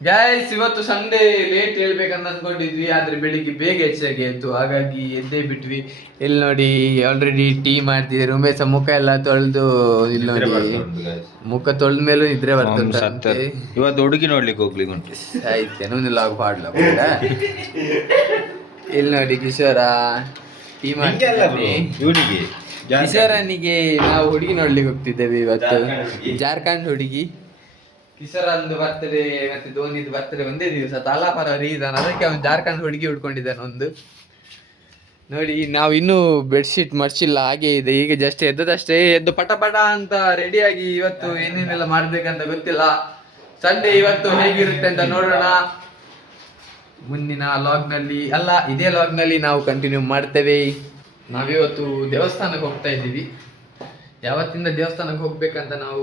Guys ಇವತ್ತು Sunday late ಹೇಳ್ಬೇಕಂತ ಅನ್ಕೊಂಡಿದ್ವಿ, ಆದ್ರೆ ಬೆಳಿಗ್ಗೆ ಬೇಗ ಹೆಚ್ಚಾಗಿ ಆಯ್ತು, ಹಾಗಾಗಿ ಎದ್ದೇ ಬಿಟ್ವಿ. ಇಲ್ಲಿ ನೋಡಿ ಆಲ್ರೆಡಿ ಟೀ ಮಾಡ್ತಿದ್ದಾರೆ. ಉಮೇಶ ಮುಖ ಎಲ್ಲ ತೊಳೆದು ಇಲ್ಲಿ ನೋಡಿ ಮುಖ ತೊಳೆದ ಮೇಲೂ ನಿದ್ರೆ ಬರ್ತಂತೆ. ಇವತ್ತು ಹುಡುಗಿ ನೋಡ್ಲಿಕ್ಕೆ ಹೋಗ್ಲಿಕ್ಕೆ ಉಂಟು. ಆಯ್ತು ಲಾಗ್ ಪಾಡ್ಲ ಇಲ್ಲಿ ನೋಡಿ ಕಿಶೋರ ಟೀ ಮಾಡ್ತಿದ್ದಾನೆ. ಇವನಿಗೆ ಕಿಶೋರನಿಗೆ ನಾವು ಹುಡುಗಿ ನೋಡ್ಲಿಕ್ಕೆ ಹೋಗ್ತಿದ್ದೇವೆ ಇವತ್ತು. ಜಾರ್ಖಂಡ್ ಹುಡುಗಿ. ಕಿಶೋರಂದು ಬರ್ತಡೆ ಮತ್ತೆ ಧೋನಿದು ಬರ್ತಡೆ ಒಂದೇ ದಿವಸ, ತಾಲಾಪರ ರೀಸನ್, ಅದಕ್ಕೆ ಅವನು ಜಾರ್ಖಂಡ್ ಹುಡುಗಿ ಉಡ್ಕೊಂಡಿದ್ದಾನೆ ಒಂದು. ನೋಡಿ ನಾವು ಇನ್ನೂ ಬೆಡ್ಶೀಟ್ ಮರ್ಚಿಲ್ಲ, ಹಾಗೆ ಇದೆ. ಈಗ ಜಸ್ಟ್ ಎದ್ದದಷ್ಟೇ, ಎದ್ದು ಪಟ ಪಟ ಅಂತ ರೆಡಿಯಾಗಿ ಇವತ್ತು ಏನೇನೆಲ್ಲ ಮಾಡ್ಬೇಕಂತ ಗೊತ್ತಿಲ್ಲ. ಸಂಡೇ ಇವತ್ತು ಹೇಗಿರುತ್ತೆ ಅಂತ ನೋಡೋಣ. ಮುಂದಿನ ಲಾಗ್ನಲ್ಲಿ ಅಲ್ಲ, ಇದೇ ಲಾಗ್ನಲ್ಲಿ ನಾವು ಕಂಟಿನ್ಯೂ ಮಾಡ್ತೇವೆ. ನಾವಿವತ್ತು ದೇವಸ್ಥಾನಕ್ಕೆ ಹೋಗ್ತಾ ಇದ್ದೀವಿ. ಯಾವತ್ತಿಂದ ದೇವಸ್ಥಾನಕ್ಕೆ ಹೋಗ್ಬೇಕಂತ ನಾವು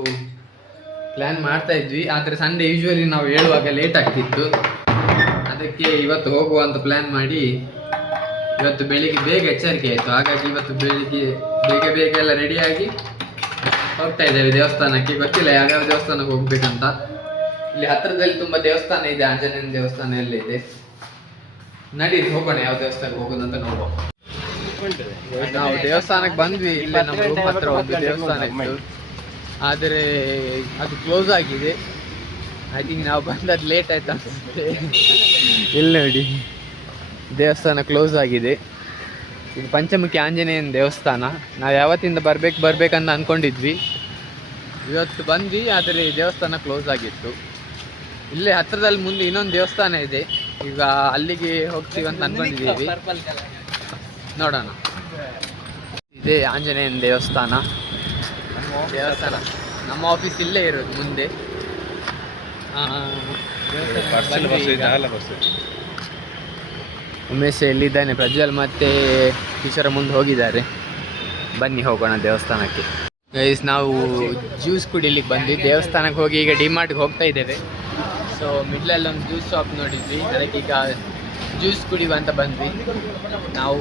ಪ್ಲ್ಯಾನ್ ಮಾಡ್ತಾ ಇದ್ವಿ, ಆದರೆ ಸಂಡೇ ಯೂಶ್ವಲಿ ನಾವು ಹೇಳುವಾಗ ಲೇಟ್ ಆಗ್ತಿತ್ತು. ಅದಕ್ಕೆ ಇವತ್ತು ಹೋಗುವ ಅಂತ ಪ್ಲ್ಯಾನ್ ಮಾಡಿ ಇವತ್ತು ಬೆಳಿಗ್ಗೆ ಬೇಗ ಎಚ್ಚರಿಕೆ ಆಯಿತು. ಹಾಗಾಗಿ ಇವತ್ತು ಬೆಳಿಗ್ಗೆ ಬೇಗ ಎಲ್ಲ ರೆಡಿಯಾಗಿ ಹೋಗ್ತಾ ಇದ್ದೇವೆ ದೇವಸ್ಥಾನಕ್ಕೆ. ಗೊತ್ತಿಲ್ಲ ಯಾವ್ಯಾವ ದೇವಸ್ಥಾನಕ್ಕೆ ಹೋಗ್ಬೇಕಂತ. ಇಲ್ಲಿ ಹತ್ತಿರದಲ್ಲಿ ತುಂಬ ದೇವಸ್ಥಾನ ಇದೆ, ಆಂಜನೇಯನ ದೇವಸ್ಥಾನ ಎಲ್ಲ ಇದೆ. ನಡೀರಿ ಹೋಗೋಣ, ಯಾವ ದೇವಸ್ಥಾನಕ್ಕೆ ಹೋಗೋದಂತ ನೋಡುವ. ನಾವು ದೇವಸ್ಥಾನಕ್ಕೆ ಬಂದ್ವಿ. ಇಲ್ಲೇ ನಮ್ಮ ರೂಮ್ ಹತ್ರ ಒಂದು ದೇವಸ್ಥಾನ ಇತ್ತು, ಆದರೆ ಅದು ಕ್ಲೋಸ್ ಆಗಿದೆ. ಐ ಥಿಂಕ್ ನಾವು ಬಂದದ್ದು ಲೇಟ್ ಆಯ್ತು ಅನಿಸುತ್ತೆ. ಇಲ್ಲಿ ನೋಡಿ ದೇವಸ್ಥಾನ ಕ್ಲೋಸ್ ಆಗಿದೆ. ಇದು ಪಂಚಮುಖಿ ಆಂಜನೇಯನ ದೇವಸ್ಥಾನ. ನಾವು ಯಾವತ್ತಿಂದ ಬರ್ಬೇಕಂತ ಅಂದ್ಕೊಂಡಿದ್ವಿ. ಇವತ್ತು ಬಂದ್ವಿ, ಆದರೆ ದೇವಸ್ಥಾನ ಕ್ಲೋಸ್ ಆಗಿತ್ತು. ಇಲ್ಲೇ ಹತ್ತಿರದಲ್ಲಿ ಮುಂದೆ ಇನ್ನೊಂದು ದೇವಸ್ಥಾನ ಇದೆ, ಈಗ ಅಲ್ಲಿಗೆ ಹೋಗ್ತೀವಿ ಅಂತ ಅಂದ್ಕೊಂಡಿದ್ದೀವಿ. ನೋಡೋಣ. ಇದೇ ಆಂಜನೇಯನ ದೇವಸ್ಥಾನ. ನಮ್ಮ ಆಫೀಸ್ ಇಲ್ಲೇ ಇರೋದು ಮುಂದೆ. ಉಮೇಶ್ ಎಲ್ಲಿದ್ದಾನೆ, ಪ್ರಜ್ವಲ್ ಮತ್ತೆ ಕಿಶೋರ ಮುಂದೆ ಹೋಗಿದ್ದಾರೆ. ಬನ್ನಿ ಹೋಗೋಣ ದೇವಸ್ಥಾನಕ್ಕೆ. ಗೈಸ್ ನಾವು ಜ್ಯೂಸ್ ಕುಡಿಲಿಕ್ಕೆ ಬಂದ್ವಿ. ದೇವಸ್ಥಾನಕ್ಕೆ ಹೋಗಿ ಈಗ ಡಿಮಾರ್ಟ್ಗೆ ಹೋಗ್ತಾ ಇದ್ದೇವೆ. ಸೊ ಮಿಡ್ಲಲ್ಲಿ ಒಂದು ಜ್ಯೂಸ್ ಶಾಪ್ ನೋಡಿದ್ವಿ, ಅದಕ್ಕೆ ಈಗ ಜ್ಯೂಸ್ ಕುಡಿಯುವ ಅಂತ ಬಂದ್ವಿ. ನಾವು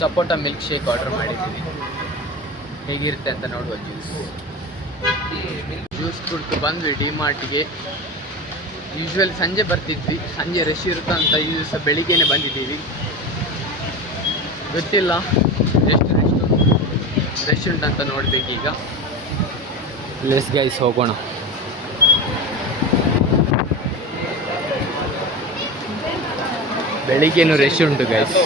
ಸಪೋಟ ಮಿಲ್ಕ್ ಶೇಕ್ ಆರ್ಡರ್ ಮಾಡಿದ್ವಿ. ಹೇಗಿರುತ್ತೆ ಅಂತ ನೋಡುವ. ಜ್ಯೂಸ್ ಕುಡಿದು ಬಂದ್ವಿ ಡಿಮಾರ್ಟ್ಗೆ. ಯೂಶ್ವಲಿ ಸಂಜೆ ಬರ್ತಿದ್ವಿ, ಸಂಜೆ ರಶ್ ಇರುತ್ತೆ ಅಂತ ಈ ದಿವಸ ಬೆಳಿಗ್ಗೆನೆ ಬಂದಿದ್ದೀವಿ. ಗೊತ್ತಿಲ್ಲ ಎಷ್ಟು ರಶ್ ಉಂಟಂತ ನೋಡ್ಬೇಕೀಗ. ಲೆಟ್ಸ್ ಗೈಸ್ ಹೋಗೋಣ. ಬೆಳಿಗ್ಗೆನೂ ರಶ್ ಉಂಟು ಗೈಸ್.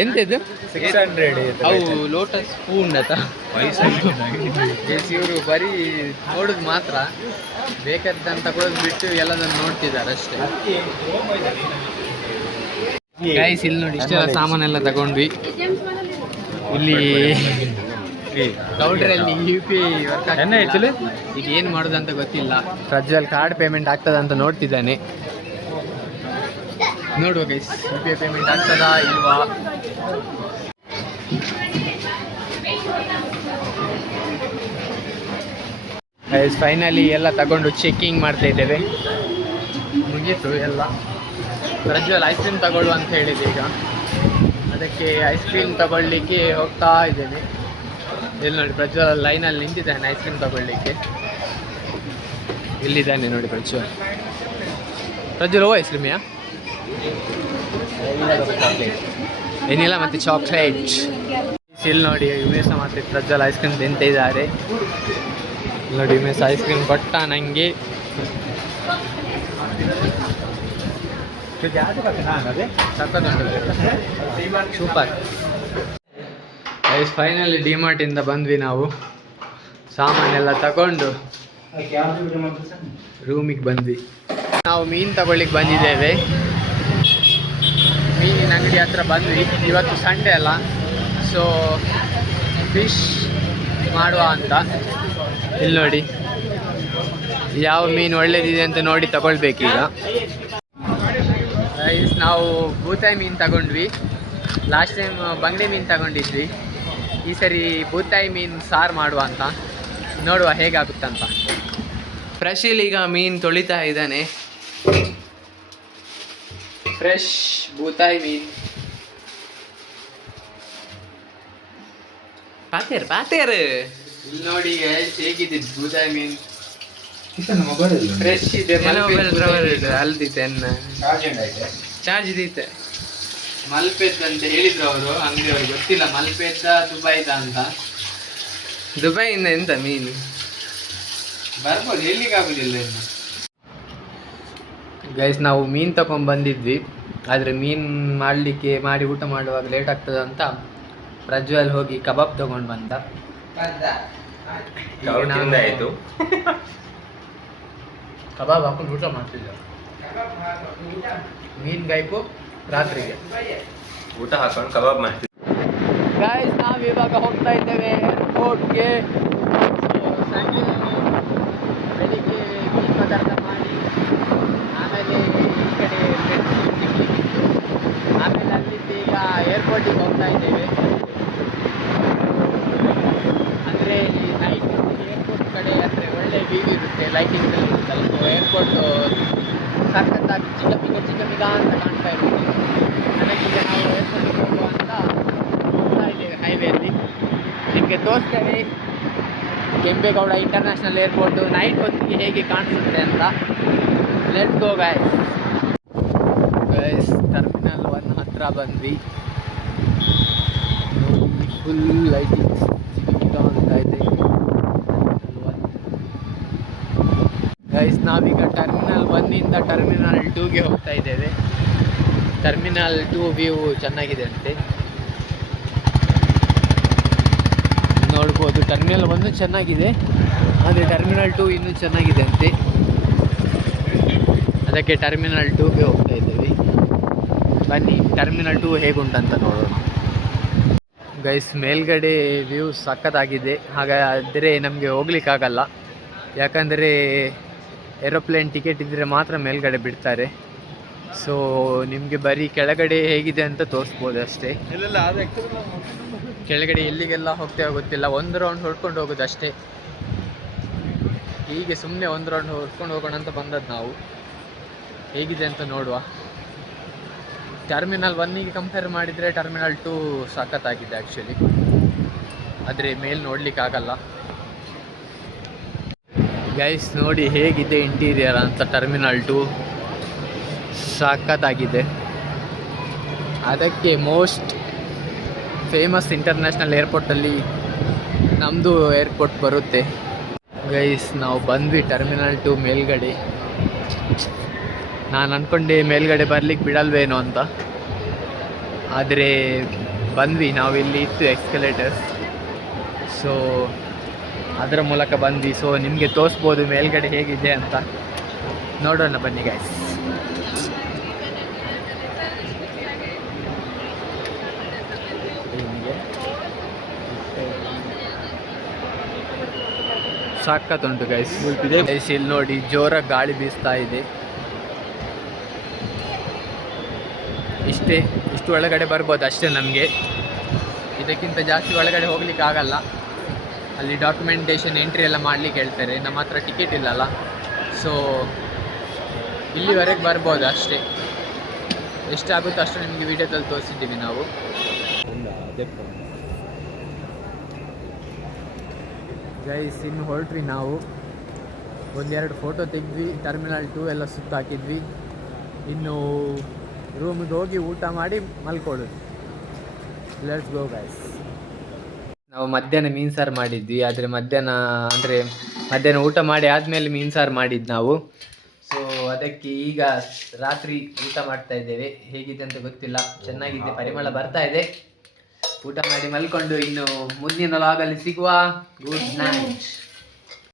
ಎಂತದು 600 ಅವು ಲೋಟಸ್ ಸ್ಪೂನ್ ಆತ. ಇವರು ಬರೀ ನೋಡೋದು ಮಾತ್ರ, ಬೇಕಾದಂತ ತಗೊಳ್ಳೋದು ಬಿಟ್ಟು ಎಲ್ಲದನ್ನು ನೋಡ್ತಿದ್ದಾರೆ ಅಷ್ಟೇ. ಗೈಸ್ ಇಲ್ಲಿ ನೋಡಿ ಇಷ್ಟೆಲ್ಲ ಸಾಮಾನೆಲ್ಲ ತಗೊಂಡ್ವಿ. ಇಲ್ಲಿ ಕೌಂಟ್ರಲ್ಲಿ UPI ವರ್ಕ್ ಆಗ್ತಿಲ್ಲ. ಈಗ ಏನು ಮಾಡೋದು ಅಂತ ಗೊತ್ತಿಲ್ಲ. ಪ್ರಜ್ವಲ್ ಕಾರ್ಡ್ ಪೇಮೆಂಟ್ ಆಗ್ತದಂತ ನೋಡ್ತಿದ್ದಾನೆ. ನೋಡುವ ಗೈಸ್, UPI ಪೇಮೆಂಟ್ ಆಗ್ತದಾ ಇಲ್ವಾ. ಗೈಸ್ ಫೈನಲಿ ಎಲ್ಲ ತಗೊಂಡು ಚೆಕ್ಕಿಂಗ್ ಮಾಡ್ತಾ ಇದ್ದೇವೆ. ಮುಗೀತು ಎಲ್ಲ. ಪ್ರಜ್ವಲ್ ಐಸ್ ಕ್ರೀಮ್ ತಗೊಳ್ಳು ಅಂತ ಹೇಳಿದೆ ಈಗ, ಅದಕ್ಕೆ ಐಸ್ ಕ್ರೀಮ್ ತಗೊಳ್ಳಿಕ್ಕೆ ಹೋಗ್ತಾ ಇದ್ದೇನೆ. ಇಲ್ಲಿ ನೋಡಿ ಪ್ರಜ್ವಲ್ ಲೈನಲ್ಲಿ ನಿಂತಿದ್ದಾನೆ ಐಸ್ ಕ್ರೀಮ್ ತಗೊಳ್ಳಿಕ್ಕೆ. ಇಲ್ಲಿದ್ದಾನೆ ನೋಡಿ ಪ್ರಜ್ವಲ್. ಓ ಐಸ್ ಕ್ರೀಮಿಯಾ ಏನಿಲ್ಲ, ಮತ್ತೆ ಚಾಕ್ಲೇಟ್. ಇಲ್ಲಿ ನೋಡಿ ಉಮೇಶ ಮತ್ತೆ ಪ್ರಜ್ವಲ್ ಐಸ್ ಕ್ರೀಮ್ ತಿಂತಿದ್ದಾರೆ. ನೋಡಿ ಉಮೇಶ್ ಐಸ್ ಕ್ರೀಮ್ ಕೊಟ್ಟ ನನಗೆ. ಸೂಪರ್. ಫೈನಲಿ ಡಿಮಾರ್ಟಿಂದ ಬಂದ್ವಿ ನಾವು. ಸಾಮಾನೆಲ್ಲ ತಗೊಂಡು ರೂಮಿಗೆ ಬಂದ್ವಿ. ನಾವು ಮೀನು ತಗೊಳ್ಳಿಕ್ಕೆ ಬಂದಿದ್ದೇವೆ. ಮೀನಿನ ಅಂಗಡಿ ಹತ್ರ ಬಂದ್ವಿ. ಇವತ್ತು ಸಂಡೇ ಅಲ್ಲ, ಸೊ ಫಿಶ್ ಮಾಡುವ ಅಂತ. ಇಲ್ಲಿ ನೋಡಿ ಯಾವ ಮೀನು ಒಳ್ಳೇದಿದೆ ಅಂತ ನೋಡಿ ತಗೊಳ್ಬೇಕೀಗ. ನಾವು ಬೂತಾಯಿ ಮೀನು ತಗೊಂಡ್ವಿ. ಲಾಸ್ಟ್ ಟೈಮ್ ಬಂಗಡೆ ಮೀನು ತಗೊಂಡಿದ್ವಿ. ಈ ಸರಿ ಬೂತಾಯಿ ಮೀನು ಸಾರು ಮಾಡುವ ಅಂತ, ನೋಡುವ ಹೇಗಾಗುತ್ತಂತ. ಫ್ರೆಶಿಲ್ ಈಗ ಮೀನು ತೊಳಿತಾ ಇದ್ದಾನೆ. ಫ್ರೆಶ್ ಬೂತಾಯಿ ಮೀನು. ಪಾತೇರು ಇಲ್ಲಿ ನೋಡಿ ಹೇಗಿದೆ ಬೂದಾಯಿ ಮೀನು ಕಿಶನ್ ಮೊಬೈಲ್ ಇಲ್ಲ ಫ್ರೆಶ್ ಇದೆ ಅಲ್ದಿತ್ತೆ ಚಾರ್ಜ್ ಇದೈತೆ ಮಲ್ಪೆದ್ ಅಂತ ಹೇಳಿದ್ರು ಅವರು ಅಂಗಡಿಯವರು ಗೊತ್ತಿಲ್ಲ ಮಲ್ಪೆದ್ದ ದುಬೈದ ಅಂತ ದುಬೈಯಿಂದ ಎಂತ ಮೀನು ಬರ್ಬೋದು ಎಲ್ಲಿಗಾಗುದಿಲ್ಲ ಇನ್ನು ಗೈಸ್ ನಾವು ಮೀನು ತಗೊಂಡು ಬಂದಿದ್ವಿ ಆದರೆ ಮೀನು ಮಾಡಿ ಊಟ ಮಾಡುವಾಗ ಲೇಟ್ ಆಗ್ತದೆ ಅಂತ ಪ್ರಜ್ವಲ್ ಹೋಗಿ ಕಬಾಬ್ ತಗೊಂಡು ಬಂದ ಆಯ್ತು ಕಬಾಬ್ ಹಾಕೊಂಡು ಊಟ ಮಾಡ್ತಿದ್ದ ಮೀನು ಗಾಯ್ಕು ರಾತ್ರಿಗೆ ಊಟ ಹಾಕೊಂಡು ಕಬಾಬ್ ಮಾಡ್ತೀವಿ. ಗೈಸ್ ನಾವು ಇವಾಗ ಹೋಗ್ತಾ ಇದ್ದೇವೆ ಏರ್ಪೋರ್ಟ್ಗೆ. ಸಂಜೆ ಬೆಳಿಗ್ಗೆ ಮೀನು ಪದಾರ್ಥ ಮಾಡಿ ಆಮೇಲೆ ಈ ಕಡೆ ಆಮೇಲೆ ಅಲ್ಲಿಂದ ಈಗ ಏರ್ಪೋರ್ಟಿಗೆ ಹೋಗ್ತಾ ಇದ್ದೇವೆ. ಅಂದರೆ ನೈಟ್ ಏರ್ಪೋರ್ಟ್ ಕಡೆ ಅಂದರೆ ಒಳ್ಳೆ ವ್ಯೂ ಇರುತ್ತೆ, ಲೈಟಿಂಗ್ ಇರುತ್ತಲ್ಲ. ಸೊ ಏರ್ಪೋರ್ಟು ಸಖತ್ತಾಗಿ ಚಿಕ್ಕ ಮಿಗ ಅಂತ ಕಾಣ್ತಾ ಇರುತ್ತೆ. ಅದಕ್ಕೀಗ ನಾವು ಏರ್ಪೋರ್ಟಿಗೆ ಹೋಗುವ ಅಂತ ಹೋಗ್ತಾ ಇದ್ದೇವೆ ಹೈವೇಯಲ್ಲಿ. ನಿಮಗೆ ತೋರಿಸ್ತೇವೆ ಕೆಂಪೇಗೌಡ ಇಂಟರ್ನ್ಯಾಷನಲ್ ಏರ್ಪೋರ್ಟು ನೈಟ್ ಹೊತ್ತಿಗೆ ಹೇಗೆ ಕಾಣಿಸುತ್ತೆ ಅಂತ. Let's go guys. ಟರ್ಮಿನಲ್ 1 ಹತ್ರ ಬಂದ್ವಿ. ಫುಲ್ ಲೈಟಿಂಗ್ಸ್ ಅಂತ ಇದೆ. ಗೈಸ್ ನಾವೀಗ ಟರ್ಮಿನಲ್ 1ಇಂದ ಟರ್ಮಿನಲ್ 2ಗೆ ಹೋಗ್ತಾ ಇದ್ದೇವೆ. ಟರ್ಮಿನಲ್ 2 ವ್ಯೂ ಚೆನ್ನಾಗಿದೆ ಅಂತೆ, ನೋಡ್ಬೋದು. ಟರ್ಮಿನಲ್ 1 ಚೆನ್ನಾಗಿದೆ, ಆದರೆ ಟರ್ಮಿನಲ್ 2 ಇನ್ನೂ ಚೆನ್ನಾಗಿದೆ ಅಂತೆ. ಅದಕ್ಕೆ ಟರ್ಮಿನಲ್ 2ಗೆ ಹೋಗ್ತಾ ಇದ್ದೇವೆ. ಬನ್ನಿ ಟರ್ಮಿನಲ್ 2 ಹೇಗುಂಟಂತ ನೋಡೋಣ. ಗೈಸ್ ಮೇಲ್ಗಡೆ ವ್ಯೂ ಸಖತ್ತಾಗಿದೆ, ಹಾಗಾದರೆ ನಮಗೆ ಹೋಗ್ಲಿಕ್ಕಾಗಲ್ಲ. ಯಾಕಂದರೆ ಏರೋಪ್ಲೇನ್ ಟಿಕೆಟ್ ಇದ್ದರೆ ಮಾತ್ರ ಮೇಲ್ಗಡೆ ಬಿಡ್ತಾರೆ. ಸೊ ನಿಮಗೆ ಬರೀ ಕೆಳಗಡೆ ಹೇಗಿದೆ ಅಂತ ತೋರಿಸ್ಬೋದು ಅಷ್ಟೇ. ಕೆಳಗಡೆ ಎಲ್ಲಿಗೆಲ್ಲ ಹೋಗ್ತೇವೆ ಗೊತ್ತಿಲ್ಲ, ಒಂದು ರೌಂಡ್ ಹೊಡ್ಕೊಂಡು ಹೋಗೋದು ಅಷ್ಟೇ. ಹೀಗೆ ಸುಮ್ಮನೆ ಒಂದು ರೌಂಡ್ ಹೊಡ್ಕೊಂಡು ಹೋಗೋಣ ಅಂತ ಬಂದದ್ದು ನಾವು. ಹೇಗಿದೆ ಅಂತ ನೋಡುವ. ಟರ್ಮಿನಲ್ 1ಗೆ ಕಂಪೇರ್ ಮಾಡಿದರೆ ಟರ್ಮಿನಲ್ 2 ಸಖತ್ತಾಗಿದೆ ಆ್ಯಕ್ಚುಲಿ, ಆದರೆ ಮೇಲೆ ನೋಡಲಿಕ್ಕಾಗಲ್ಲ. ಗೈಸ್ ನೋಡಿ ಹೇಗಿದೆ ಇಂಟೀರಿಯರ್ ಅಂತ. ಟರ್ಮಿನಲ್ 2 ಸಖತ್ತಾಗಿದೆ. ಅದಕ್ಕೆ ಮೋಸ್ಟ್ ಫೇಮಸ್ ಇಂಟರ್ನ್ಯಾಷನಲ್ ಏರ್ಪೋರ್ಟಲ್ಲಿ ನಮ್ಮದು ಏರ್ಪೋರ್ಟ್ ಬರುತ್ತೆ. ಗೈಸ್ ನಾವು ಬಂದ್ವಿ ಟರ್ಮಿನಲ್ 2 ಮೇಲ್ಗಡೆ. ನಾನು ಅಂದ್ಕೊಂಡೆ ಮೇಲ್ಗಡೆ ಬರಲಿಕ್ಕೆ ಬಿಡಲ್ವೇನೋ ಅಂತ, ಆದರೆ ಬಂದ್ವಿ. ನಾವು ಇಲ್ಲಿ ಇತ್ತು ಎಕ್ಸ್ಕಲೇಟರ್ಸ್, ಸೊ ಅದರ ಮೂಲಕ ಬಂದ್ವಿ. ಸೊ ನಿಮಗೆ ತೋರಿಸ್ಬೋದು ಮೇಲ್ಗಡೆ ಹೇಗಿದೆ ಅಂತ. ನೋಡೋಣ ಬನ್ನಿ ಗೈಸ್. ಸಾಕತ್ತುಂಟು ಗೈಸ್. ಇಲ್ಲಿ ನೋಡಿ ಜೋರಾಗಿ ಗಾಳಿ ಬೀಸ್ತಾ ಇದೆ. ಇಷ್ಟು ಒಳಗಡೆ ಬರ್ಬೋದು ಅಷ್ಟೇ ನಮಗೆ, ಇದಕ್ಕಿಂತ ಜಾಸ್ತಿ ಒಳಗಡೆ ಹೋಗ್ಲಿಕ್ಕೆ ಆಗಲ್ಲ. ಅಲ್ಲಿ ಡಾಕ್ಯುಮೆಂಟೇಷನ್ ಎಂಟ್ರಿ ಎಲ್ಲ ಮಾಡಲಿಕ್ಕೆ ಹೇಳ್ತಾರೆ, ನಮ್ಮ ಹತ್ರ ಟಿಕೆಟ್ ಇಲ್ಲಲ್ಲ. ಸೊ ಇಲ್ಲಿವರೆಗೆ ಬರ್ಬೋದು ಅಷ್ಟೇ. ಎಷ್ಟಾಗುತ್ತೋ ಅಷ್ಟು ನಿಮಗೆ ವೀಡಿಯೋದಲ್ಲಿ ತೋರಿಸಿದ್ದೀವಿ ನಾವು. ಗೈಸ್ ಇನ್ನು ಹೊರಟ್ವಿ ನಾವು. ಒಂದೆರಡು ಫೋಟೋ ತೆಗೆದ್ವಿ, ಟರ್ಮಿನಲ್ 2 ಎಲ್ಲ ಸುತ್ತ ಹಾಕಿದ್ವಿ. ಇನ್ನು ರೂಮಿಗೆ ಹೋಗಿ ಊಟ ಮಾಡಿ ಮಲ್ಕೊಳ್ಳೋದು. Let's go guys. ನಾವು ಮಧ್ಯಾಹ್ನ ಮೀನು ಸಾರು ಮಾಡಿದ್ವಿ, ಆದರೆ ಮಧ್ಯಾಹ್ನ ಊಟ ಮಾಡಿ ಆದಮೇಲೆ ಮೀನು ಸಾರು ಮಾಡಿದ್ದು ನಾವು. ಸೊ ಅದಕ್ಕೆ ಈಗ ರಾತ್ರಿ ಊಟ ಮಾಡ್ತಾ ಇದ್ದೇವೆ. ಹೇಗಿದೆ ಅಂತ ಗೊತ್ತಿಲ್ಲ, ಚೆನ್ನಾಗಿದೆ, ಪರಿಮಳ ಬರ್ತಾ ಇದೆ. ಊಟ ಮಾಡಿ ಮಲ್ಕೊಂಡು ಇನ್ನು ಮುಂದಿನ ಲಾಗಲ್ಲಿ ಸಿಗುವ. Good night.